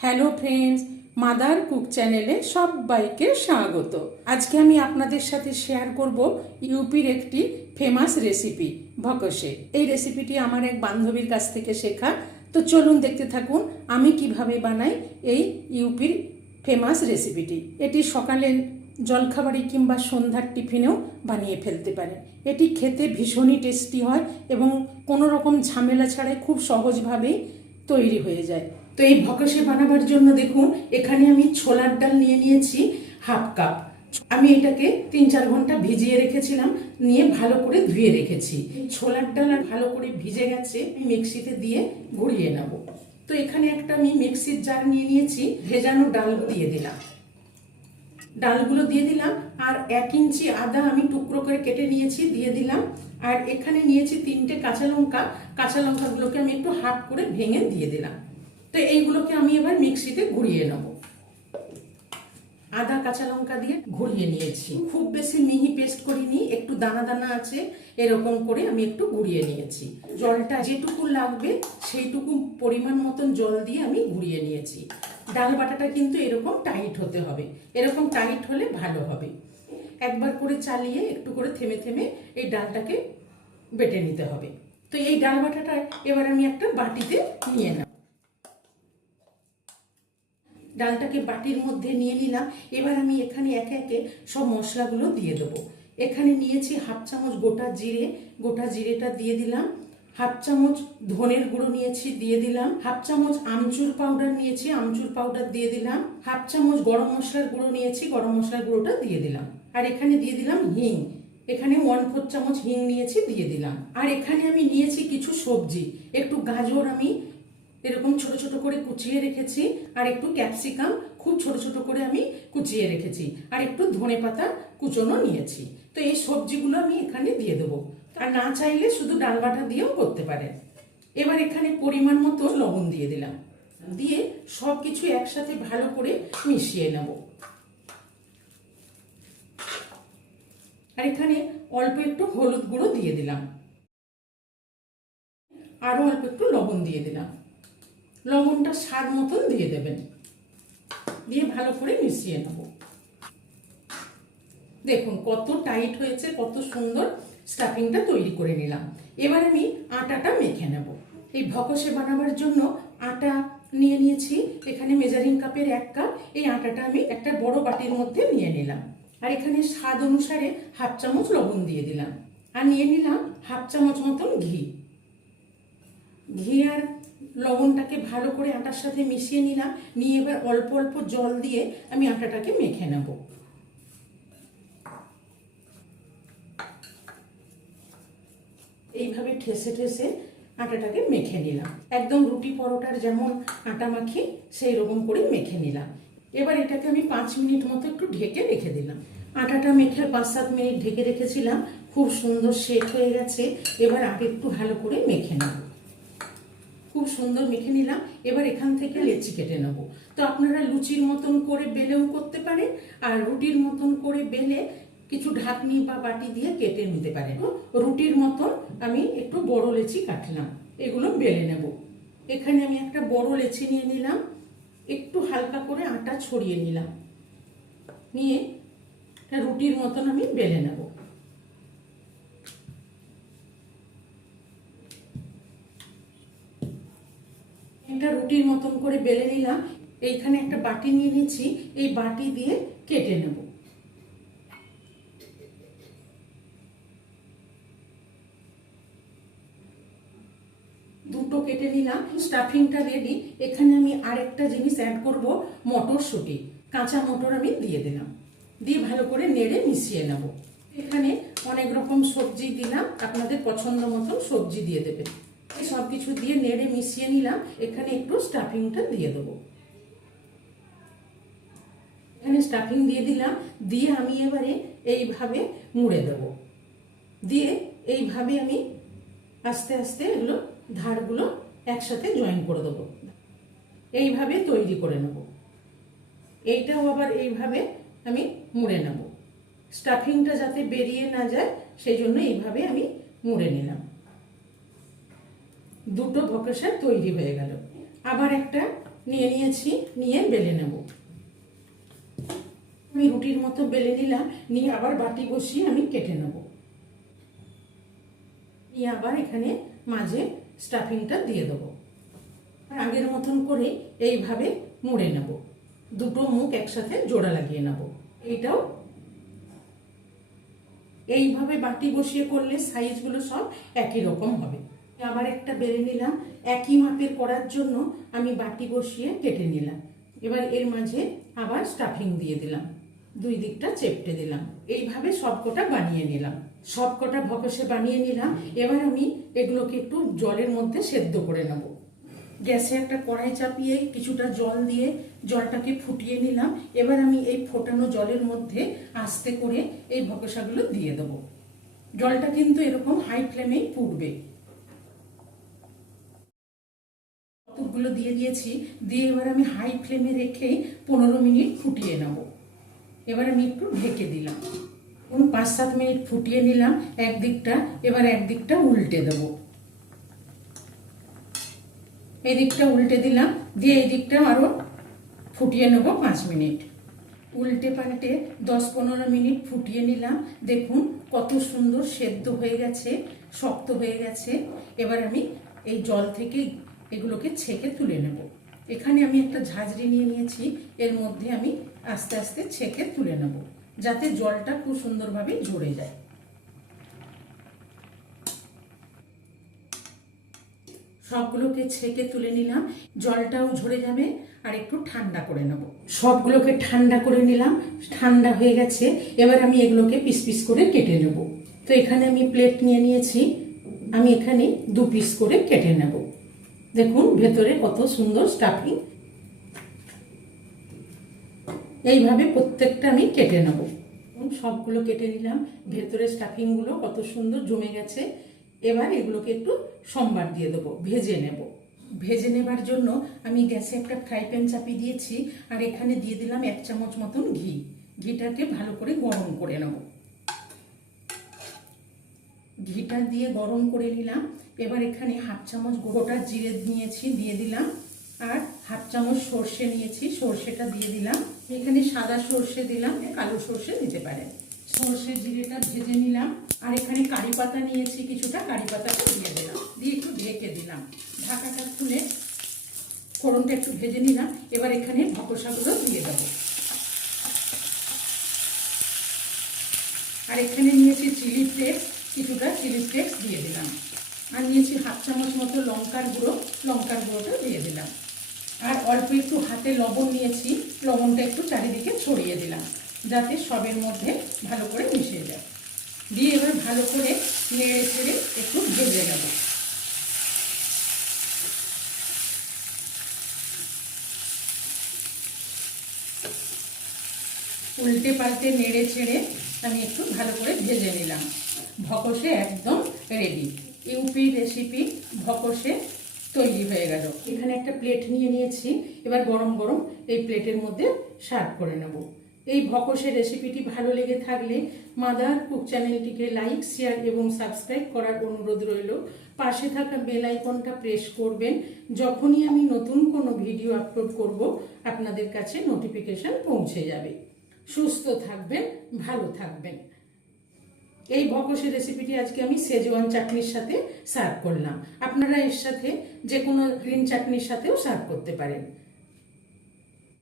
Hello friends, mother cook চ্যানেলে সবাইকে স্বাগত। আজকে আমি আপনাদের সাথে শেয়ার করব ইউপির একটি ফেমাস রেসিপি ভকসে। এই রেসিপিটি আমার এক বান্ধবীর কাছ থেকে শেখা। তো চলুন দেখতে থাকুন আমি কিভাবে বানাই এই ইউপির ফেমাস রেসিপিটি। এটি সকালে জলখাবারে কিংবা সন্ধ্যার টিফিনেও বানিয়ে ফেলতে পারেন। এটি খেতে ভীষণই টেস্টি হয় এবং কোনো রকম ঝামেলা ছাড়াই খুব সহজভাবেই তৈরি হয়ে যায়। তো এই ভকসে বানাবার জন্য দেখুন এখানে আমি ছোলার ডাল নিয়ে নিয়েছি হাফ কাপ। আমি এটাকে 3-4 ঘন্টা ভিজিয়ে রেখেছিলাম, নিয়ে ভালো করে ধুয়ে রেখেছি। ছোলার ডাল আর ভালো করে ভিজে গেছে, আমি মিক্সিতে দিয়ে ঘুরিয়ে নেব। তো এখানে একটা আমি মিক্সির জার নিয়ে নিয়েছি, ভেজানো ডাল দিয়ে দিলাম। ডালগুলো দিয়ে দিলাম আর 1 ইঞ্চি আদা আমি টুকরো করে কেটে নিয়েছি, দিয়ে দিলাম। আর এখানে নিয়েছি 3টে কাঁচা লঙ্কা। কাঁচা লঙ্কাগুলোকে আমি একটু হাফ করে ভেঙে দিয়ে দিলাম। তো এইগুলোকে আমি এবার মিক্সিতে ঘুরিয়ে নেব। আদা কাঁচা লঙ্কা দিয়ে ঘুরিয়ে নিয়েছি, খুব বেশি মিহি পেস্ট করিনি, একটু দানা দানা আছে এরকম করে আমি একটু ঘুরিয়ে নিয়েছি। জলটা যেটুকু লাগবে সেইটুকু পরিমাণ মতন জল দিয়ে আমি ঘুরিয়ে নিয়েছি। ডাল বাটাটা কিন্তু এরকম টাইট হতে হবে, এরকম টাইট হলে ভালো হবে। একবার করে চালিয়ে একটু করে থেমে থেমে এই ডালটাকে বেটে নিতে হবে। তো এই ডাল বাটাটা এবার আমি একটা বাটিতে নিয়ে নেব। ডালটাকে বাটির মধ্যে নিয়ে নিলাম। এবার আমি এখানে একে একে সব মশলাগুলো দিয়ে দেবো। এখানে নিয়েছি হাফ চামচ গোটা জিরে, গোটা জিরেটা দিয়ে দিলাম। হাফ চামচ ধনের গুঁড়ো নিয়েছি, দিয়ে দিলাম। হাফ চামচ আমচুর পাউডার নিয়েছি, আমচুর পাউডার দিয়ে দিলাম। হাফ চামচ গরম মশলার গুঁড়ো নিয়েছি, গরম মশলার গুঁড়োটা দিয়ে দিলাম। আর এখানে দিয়ে দিলাম হিং, এখানে 1/4 চামচ হিং নিয়েছি, দিয়ে দিলাম। আর এখানে আমি নিয়েছি কিছু সবজি, একটু গাজর আমি এরকম ছোট ছোট করে কুচিয়ে রেখেছি, আর একটু ক্যাপসিকাম খুব ছোট ছোট করে আমি কুচিয়ে রেখেছি, আর একটু ধনেপাতা কুচোনো নিয়েছি। তো এই সবজিগুলো আমি এখানে দিয়ে দেবো, আর না চাইলে শুধু ডাল বাটা দিয়েও করতে পারেন। এবার এখানে পরিমাণ মতো লবণ দিয়ে দিলাম, দিয়ে সব কিছু একসাথে ভালো করে মিশিয়ে নেব। আর এখানে অল্প একটু হলুদ গুঁড়ো দিয়ে দিলাম, আরো অল্প একটু লবণ দিয়ে দিলাম। লবণটা স্বাদ মতন দিয়ে দেবেন, দিয়ে ভালো করে মিশিয়ে নেব। দেখুন কত টাইট হয়েছে, কত সুন্দর স্টাফিংটা তৈরি করে নিলাম। এবার আমি আটাটা মেখে নেব। এই ভকসে বানাবার জন্য আটা নিয়ে নিয়েছি, এখানে মেজারিং কাপের 1 কাপ। এই আটাটা আমি একটা বড় বাটির মধ্যে নিয়ে নিলাম। আর এখানে স্বাদ অনুসারে হাফ চামচ লবণ দিয়ে দিলাম, আর নিয়ে নিলাম হাফ চামচ মতন ঘি। ঘি আর লবণটাকে ভালো করে আটার সাথে মিশিয়ে নিলাম, নিয়ে এবার অল্প অল্প জল দিয়ে আমি আটাটাকে মেখে নেব। এইভাবে ঠেসে ঠেসে আটাটাকে মেখে নিলাম, একদম রুটি পরোটার যেমন আটা মাখি সেই রকম করে মেখে নিলাম। এবার এটাকে আমি 5 মিনিট মতো একটু ঢেকে রেখে দিলাম। আটাটা মেখে 5-7 মিনিট ঢেকে রেখেছিলাম, খুব সুন্দর সেট হয়ে গেছে। এবার আগে একটু ভালো করে মেখে নেব, খুব সুন্দর মেখে নিলাম। এবার এখান থেকে লেচি কেটে নেব। তো আপনারা লুচির মতন করে বেলেও করতে পারেন, আর রুটির মতন করে বেলে কিছু ঢাকনি বা বাটি দিয়ে কেটে নিতে পারেন। রুটির মতন আমি একটু বড় লেচি কাটলাম, এগুলো বেলে নেব। এখানে আমি একটা বড় লেচি নিয়ে নিলাম, একটু হালকা করে আটা ছড়িয়ে নিলাম, নিয়ে রুটির মতন আমি বেলে নেব। একটা রুটির মতন করে বেলে নিলাম। এইখানে একটা বাটি নিয়ে নিচ্ছি, এই বাটি দিয়ে কেটে নেব। দুটো কেটে নিলাম, স্টাফিংটা রেডি। এখানে আমি আরেকটা জিনিস অ্যাড করব, মটরশুঁটি। কাঁচা মটর আমি দিয়ে দিলাম, দিয়ে ভালো করে নেড়ে মিশিয়ে নেব। এখানে অনেক রকম সবজি দিলাম, আপনাদের পছন্দ মতন সবজি দিয়ে দেবেন। সব কিছু দিয়ে নেড়ে মিশিয়ে নিলাম। এখানে একটু স্টাফিংটা দিয়ে দেবো, এখানে স্টাফিং দিয়ে দিলাম। দিয়ে আমি এবারে এইভাবে মুড়ে দেব, দিয়ে এইভাবে আমি আস্তে আস্তে এগুলো ধারগুলো একসাথে জয়েন করে দেবো। এইভাবে তৈরি করে নেব। এইটাও আবার এইভাবে আমি মুড়ে নেব, স্টাফিংটা যাতে বেরিয়ে না যায় সেই জন্য এইভাবে আমি মুড়ে নিলাম। দুটো ভকসা তৈরি হয়ে গেল। আবার একটা নিয়ে নিয়েছি, নিয়ে বেলে নেব। আমি রুটির মতো বেলে নিলাম, নিয়ে আবার বাটি বসিয়ে আমি কেটে নেব। নিয়ে আবার এখানে মাঝে স্টাফিংটা দিয়ে দেবো। আর আগের মতন করে এইভাবে মুড়ে নেব, দুটো মুখ একসাথে জোড়া লাগিয়ে নেব। এইটাও এইভাবে বাটি বসিয়ে করলে সাইজগুলো সব একই রকম হবে। আবার একটা বেলে নিলাম, একই মাপের করার জন্য আমি বাটি বসিয়ে কেটে নিলাম। এবার এর মাঝে আবার স্টাফিং দিয়ে দিলাম, দুই দিকটা চেপটে দিলাম। এইভাবে সবকটা বানিয়ে নিলাম, সবকটা ভকসে বানিয়ে নিলাম। এবার আমি এগুলোকে একটু জলের মধ্যে সেদ্ধ করে নেব। গ্যাসে একটা কড়াই চাপিয়ে কিছুটা জল দিয়ে জলটাকে ফুটিয়ে নিলাম। এবার আমি এই ফোটানো জলের মধ্যে আস্তে করে এই ভকসাগুলো দিয়ে দেবো। জলটা কিন্তু এরকম হাই ফ্লেমেই ফুটবে। কতগুলো দিয়ে দিয়েছি, দিয়ে এবার আমি হাই ফ্লেমে রেখে 15 মিনিট ফুটিয়ে নেব। এবার আমি একটু ঢেকে দিলাম, 5-7 মিনিট ফুটিয়ে নিলাম একদিকটা। এবার একদিকটা উল্টে দেবো, এই দিকটা উল্টে দিলাম, দিয়ে এই দিকটা আরও ফুটিয়ে নেব 5 মিনিট। উল্টে পাল্টে 10-15 মিনিট ফুটিয়ে নিলাম। দেখুন কত সুন্দর সেদ্ধ হয়ে গেছে, শক্ত হয়ে গেছে। এবার আমি এই জল থেকে এগুলোকে ছেঁকে তুলে নেব। এখানে আমি একটা ঝাঁঝরি নিয়ে নিয়েছি, এর মধ্যে আমি আস্তে আস্তে ছেঁকে তুলে নেব, যাতে জলটা খুব সুন্দরভাবে ঝরে যায়। সবগুলোকে ছেঁকে তুলে নিলাম, জলটাও ঝরে যাবে। আর একটু ঠান্ডা করে নেব। সবগুলোকে ঠান্ডা করে নিলাম, ঠান্ডা হয়ে গেছে। এবার আমি এগুলোকে পিস পিস করে কেটে নেব। তো এখানে আমি প্লেট নিয়ে নিয়েছি, আমি এখানে 2 পিস করে কেটে নেব। দেখুন ভেতরে কত সুন্দর স্টাফিং। এইভাবে প্রত্যেকটা আমি কেটে নেব। সবগুলো কেটে নিলাম, ভেতরে স্টাফিংগুলো কত সুন্দর জমে গেছে। এবার এগুলোকে একটু সম্বার দিয়ে দেবো, ভেজে নেব। ভেজে নেবার জন্য আমি গ্যাসে একটা ফ্রাই প্যান চাপিয়ে দিয়েছি, আর এখানে দিয়ে দিলাম 1 চামচ মতন ঘি। ঘিটাকে ভালো করে গরম করে নেব। ঘিটা দিয়ে গরম করে নিলাম। এবার এখানে 1/2 চামচ গোটা জিরে নিয়েছি, দিয়ে দিলাম। আর 1/2 চামচ সর্ষে নিয়েছি, সর্ষেটা দিয়ে দিলাম। এখানে সাদা সর্ষে দিলাম, কালো সর্ষে দিতে পারেন। সর্ষে জিরেটা ভেজে নিলাম। আর এখানে কারি পাতা নিয়েছি, কিছুটা কারি পাতাটা দিয়ে দিলাম, দিয়ে একটু ঢেকে দিলাম। ঢাকাটা খুলে ফোড়নটা একটু ভেজে নিলাম। এবার এখানে ভকসাগুলো দিয়ে দেবো। আর এখানে নিয়েছি চিলি ফ্লেক্স, কিছুটা চিলি ফ্লেক্স দিয়ে দিলাম। আর নিয়েছি 1/2 চামচ মতো লঙ্কার গুঁড়ো, লঙ্কার গুঁড়োটা দিয়ে দিলাম। আর অল্প একটু হাতে লবণ নিয়েছি, লবণটা একটু চারিদিকে ছড়িয়ে দিলাম, যাতে সবের মধ্যে ভালো করে মিশে যায়। দিয়ে এবার ভালো করে নেড়ে চেড়ে একটু ভেজে নেব। উল্টে পাল্টে নেড়ে ছেড়ে আমি একটু ভালো করে ভেজে নিলাম। ভকসে একদম রেডি। ইউপি রেসিপি ভকসে তৈরি হয়ে গেল। এখানে একটা প্লেট নিয়ে নিয়েছি, এবার গরম গরম এই প্লেটের মধ্যে সার্ভ করে নেব। এই ভকসের রেসিপিটি ভালো লেগে থাকলে মাদার কুক চ্যানেলটিকে লাইক, শেয়ার এবং সাবস্ক্রাইব করার অনুরোধ রইল। পাশে থাকা বেল আইকনটা প্রেস করবেন। যখনই আমি নতুন কোনো ভিডিও আপলোড করব, আপনাদের কাছে নোটিফিকেশন পৌঁছে যাবে। সুস্থ থাকবেন, ভালো থাকবেন। এই ভকসের রেসিপিটি আজকে আমি সেজওয়ান চাটনির সাথে সার্ভ করলাম। আপনারা এর সাথে যে কোনো গ্রিন চাটনির সাথেও সার্ভ করতে পারেন।